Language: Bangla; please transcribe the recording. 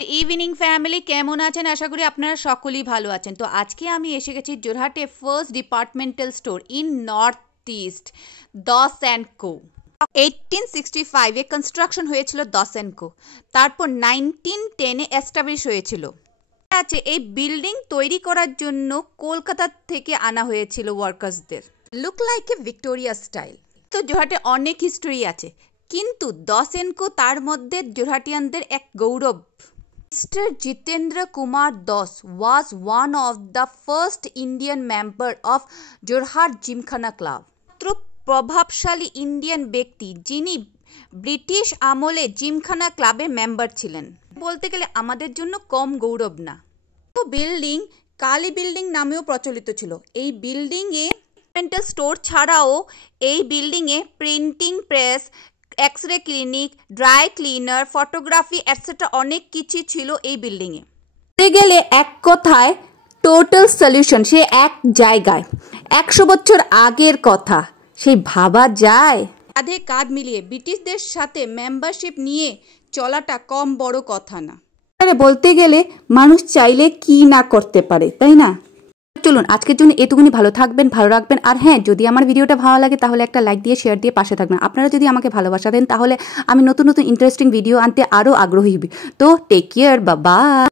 ইভিনিং ফ্যামিলি কেমন আছেন? আশা করি আপনারা সকলেই ভালো আছেন। তো আজকে আমি এসে গেছি জোরহাটে first departmental store in north east, Dass and co. 1865 এ কনস্ট্রাকশন হয়েছিল দস অ্যান্ড কো, তারপর 1910 এ এস্টাবলিশ হয়েছিল। আছে এই বিল্ডিং তৈরি করার জন্য কলকাতা থেকে আনা হয়েছিল ওয়ার্কার্সদের। Look like a Victoria style. তো জোরহাটে অনেক হিস্টোরি আছে, কিন্তু দস অ্যান্ড কো তার মধ্যে জোরহাটিয়ানদের এক গৌরব। Mr. Jitendra Kumar Das was one of the first Indian member of Jorhat Gymkhana Club. মাত্র প্রভাবশালী ইন্ডিয়ান ব্যক্তি যিনি ব্রিটিশ আমলে জিমখানা ক্লাবের মেম্বার ছিলেন। বলতে গেলে আমাদের জন্য কম গৌরব না। তো বিল্ডিং কালী বিল্ডিং নামেও প্রচলিত ছিল। এই বিল্ডিংয়ে ডিপার্টমেন্টাল স্টোর ছাড়াও এই বিল্ডিংয়ে printing press, x-ray clinic, dry cleaner, photography etcetera অনেক কিছু ছিল এই বিল্ডিংয়ে। বলতে গেলে এক কথায় টোটাল সলিউশন। সে এক জায়গায় 100 বছর আগের কথা, সেই ভাবা যায়। কাঁধে কাঁধ মিলিয়ে ব্রিটিশদের সাথে মেম্বারশিপ নিয়ে চলাটা কম বড় কথা না। বলতে গেলে মানুষ চাইলে কি না করতে পারে, তাই না? চলুন আজকের জন্য এটুকুনি। ভালো থাকবেন, ভালো রাখবেন। আর হ্যাঁ, যদি আমার ভিডিওটা ভালো লাগে তাহলে একটা লাইক দিয়ে শেয়ার দিয়ে পাশে থাকবেন। আপনারা যদি আমাকে ভালোবাসা দেন তাহলে আমি নতুন নতুন ইন্টারেস্টিং ভিডিও আনতে আরও আগ্রহী হব। তো টেক কেয়ার, বাই।